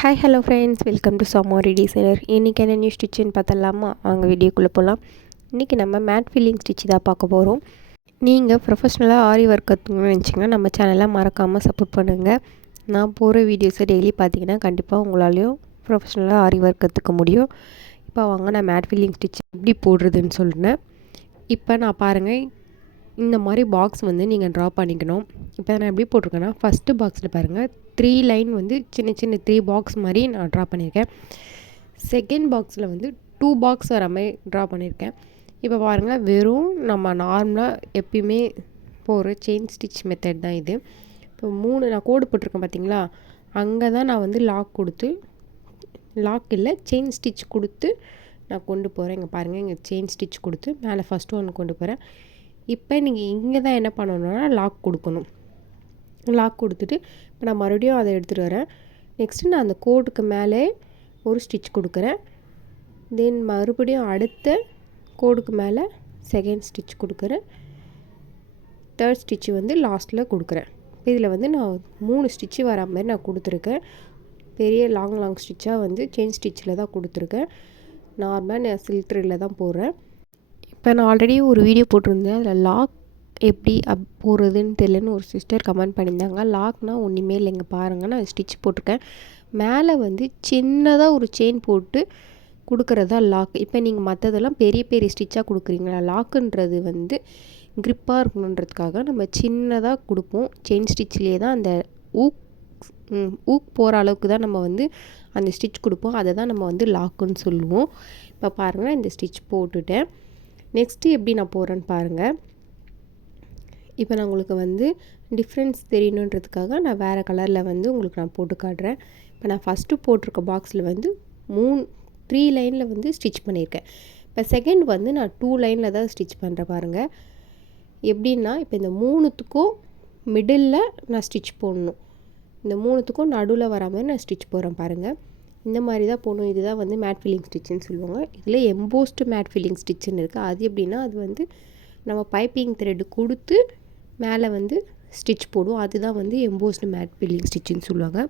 Hi hello friends, welcome to சமாரி designer. இன்றைக்கி என்ன நியூ ஸ்டிச்சுன்னு பார்த்தலாமா? அவங்க வீடியோக்குள்ளே போகலாம். இன்றைக்கி நம்ம மேட் ஃபில்லிங் ஸ்டிச் தான் பார்க்க போகிறோம். நீங்கள் ப்ரொஃபஷ்னலாக ஆரி ஒர்க் கற்றுக்கணும்னு நினச்சிங்கன்னா நம்ம சேனலை மறக்காமல் சப்போர்ட் பண்ணுங்கள். நான் போகிற வீடியோஸை டெய்லி பார்த்தீங்கன்னா கண்டிப்பாக உங்களாலேயும் ப்ரொஃபஷ்னலாக ஆரி ஒர்க் கற்றுக்க முடியும். இப்போ வாங்க நான் மேட் ஃபில்லிங் ஸ்டிச் எப்படி போடுறதுன்னு சொல்கிறேன். இப்போ நான் பாருங்கள், இந்த மாதிரி பாக்ஸ் வந்து நீங்கள் ட்ரா பண்ணிக்கணும். இப்போ நான் எப்படி போட்டிருக்கேன்னா, ஃபஸ்ட்டு பாக்ஸில் பாருங்கள் 3 லைன் வந்து சின்ன சின்ன 3 பாக்ஸ் மாதிரி நான் ட்ரா பண்ணியிருக்கேன். செகண்ட் பாக்ஸில் வந்து 2 பாக்ஸ் வர மாதிரி ட்ரா பண்ணியிருக்கேன். இப்போ பாருங்கள், வெறும் நம்ம நார்மலாக எப்பயுமே போகிற செயின் ஸ்டிச் மெத்தட் தான் இது. இப்போ 3 நான் கோடு போட்டிருக்கேன் பார்த்தீங்களா, அங்கே தான் நான் வந்து லாக் இல்லை செயின் ஸ்டிச் கொடுத்து நான் கொண்டு போகிறேன். இங்கே பாருங்கள், இங்கே செயின் ஸ்டிச் கொடுத்து மேலே ஃபஸ்ட்டு ஒன்று கொண்டு போகிறேன். இப்போ நீங்கள் இங்கே தான் என்ன பண்ணணுன்னா லாக் கொடுக்கணும். லாக் கொடுத்துட்டு இப்போ நான் மறுபடியும் அதை எடுத்துகிட்டு வரேன். நெக்ஸ்ட்டு நான் அந்த கோடுக்கு மேலே ஒரு ஸ்டிச் கொடுக்குறேன். தென் மறுபடியும் அடுத்த கோடுக்கு மேலே செகண்ட் ஸ்டிச் கொடுக்குறேன். தேர்ட் ஸ்டிச்சு வந்து லாஸ்ட்டில் கொடுக்குறேன். இதில் வந்து நான் 3 ஸ்டிச்சு வர மாதிரி நான் கொடுத்துருக்கேன். பெரிய லாங் ஸ்டிச்சாக வந்து செயின் ஸ்டிச்சில் தான் கொடுத்துருக்கேன். நார்மலாக நான் சில்க் த்ரெட்டில் தான் போடுறேன். இப்போ நான் ஆல்ரெடி ஒரு வீடியோ போட்டிருந்தேன். அதில் லாக் எப்படி போடுறதுன்னு தெரியலன்னு ஒரு சிஸ்டர் கமெண்ட் பண்ணியிருந்தாங்க. லாக்னால் ஒன்றுமே இல்லைங்க, பாருங்கள் நான் ஸ்டிச் போட்டிருக்கேன். மேலே வந்து சின்னதாக ஒரு செயின் போட்டு கொடுக்குறதா லாக். இப்போ நீங்கள் மற்றதெல்லாம் பெரிய பெரிய ஸ்டிச்சாக கொடுக்குறீங்களா, லாக்குன்றது வந்து க்ரிப்பாக இருக்கணுன்றதுக்காக நம்ம சின்னதாக கொடுப்போம். செயின் ஸ்டிச்சிலே தான் அந்த ஊக் போகிற அளவுக்கு தான் நம்ம வந்து அந்த ஸ்டிச் கொடுப்போம். அதை தான் நம்ம வந்து லாக்குன்னு சொல்லுவோம். இப்போ பாருங்கள், இந்த ஸ்டிச் போட்டுட்டேன். நெக்ஸ்ட்டு எப்படி நான் போடுறேன்னு பாருங்கள். இப்போ நான் உங்களுக்கு வந்து டிஃப்ரென்ஸ் தெரியணுன்றதுக்காக நான் வேறு கலரில் வந்து உங்களுக்கு நான் போட்டு காட்டுறேன். இப்போ நான் ஃபஸ்ட்டு போட்டிருக்க பாக்ஸில் வந்து 3 லைனில் வந்து ஸ்டிச் பண்ணியிருக்கேன். இப்போ செகண்ட் வந்து நான் 2 லைனில் தான் ஸ்டிச் பண்ணுறேன். பாருங்கள் எப்படின்னா, இப்போ இந்த 3த்துக்கும் மிடில் நான் ஸ்டிச் போடணும். இந்த 3த்துக்கும் நடுவில் வர மாதிரி நான் ஸ்டிச் போடுறேன். பாருங்கள், இந்த மாதிரி தான் போடணும். இதுதான் வந்து மேட் ஃபில்லிங் ஸ்டிச்சுன்னு சொல்லுவாங்க. இதில் எம்போஸ்டு மேட் ஃபில்லிங் ஸ்டிச்சுன்னு இருக்குது. அது எப்படின்னா, அது வந்து நம்ம பைப்பிங் த்ரெட்டு கொடுத்து மேலே வந்து ஸ்டிச் போடுவோம். அதுதான் வந்து எம்போஸ்டு மேட் ஃபில்லிங் ஸ்டிச்சுன்னு சொல்லுவாங்க.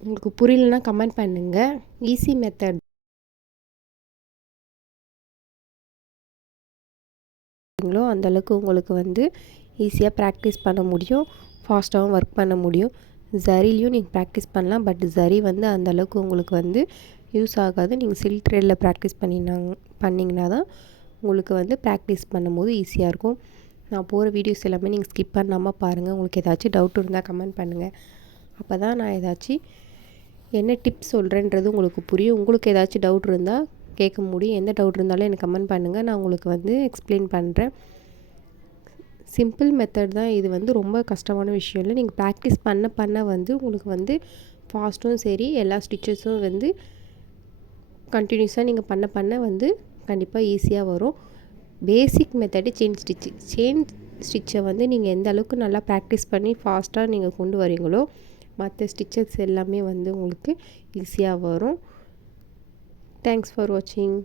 உங்களுக்கு புரியலன்னா கமெண்ட் பண்ணுங்கள். ஈஸி மெத்தட் அந்தளவுக்கு உங்களுக்கு வந்து ஈஸியாக ப்ராக்டிஸ் பண்ண முடியும், ஃபாஸ்ட்டாகவும் ஒர்க் பண்ண முடியும். ஜரிலையும் நீங்கள் ப்ராக்டிஸ் பண்ணலாம், பட் ஜரி வந்து அந்தளவுக்கு உங்களுக்கு வந்து யூஸ் ஆகாது. நீங்கள் சில்க் த்ரெட்டில் ப்ராக்டிஸ் பண்ணிங்கன்னா தான் உங்களுக்கு வந்து ப்ராக்டிஸ் பண்ணும்போது ஈஸியாக இருக்கும். நான் போகிற வீடியோஸ் எல்லாமே நீங்கள் ஸ்கிப் பண்ணாமல் பாருங்கள். உங்களுக்கு ஏதாச்சும் டவுட் இருந்தால் கமெண்ட் பண்ணுங்கள். அப்போ தான் நான் ஏதாச்சும் என்ன டிப்ஸ் சொல்கிறேன்றது உங்களுக்கு புரியும். உங்களுக்கு ஏதாச்சும் டவுட் இருந்தால் கேட்க முடியும். எந்த டவுட் இருந்தாலும் எனக்கு கமெண்ட் பண்ணுங்கள், நான் உங்களுக்கு வந்து எக்ஸ்பிளைன் பண்ணுறேன். சிம்பிள் மெத்தட் தான் இது, வந்து ரொம்ப கஷ்டமான விஷயம் இல்லை. நீங்கள் ப்ராக்டிஸ் பண்ண வந்து உங்களுக்கு வந்து ஃபாஸ்ட்டும் சரி, எல்லா ஸ்டிச்சஸும் வந்து கண்டினியூஸாக நீங்கள் பண்ண வந்து கண்டிப்பாக ஈஸியாக வரும். பேசிக் மெத்தடு செயின் ஸ்டிச்சை வந்து நீங்கள் எந்த அளவுக்கு நல்லா ப்ராக்டிஸ் பண்ணி ஃபாஸ்ட்டாக நீங்கள் கொண்டு வரீங்களோ மற்ற ஸ்டிச்சஸ் எல்லாமே வந்து உங்களுக்கு ஈஸியாக வரும். தேங்க்ஸ் ஃபார் வாட்சிங்.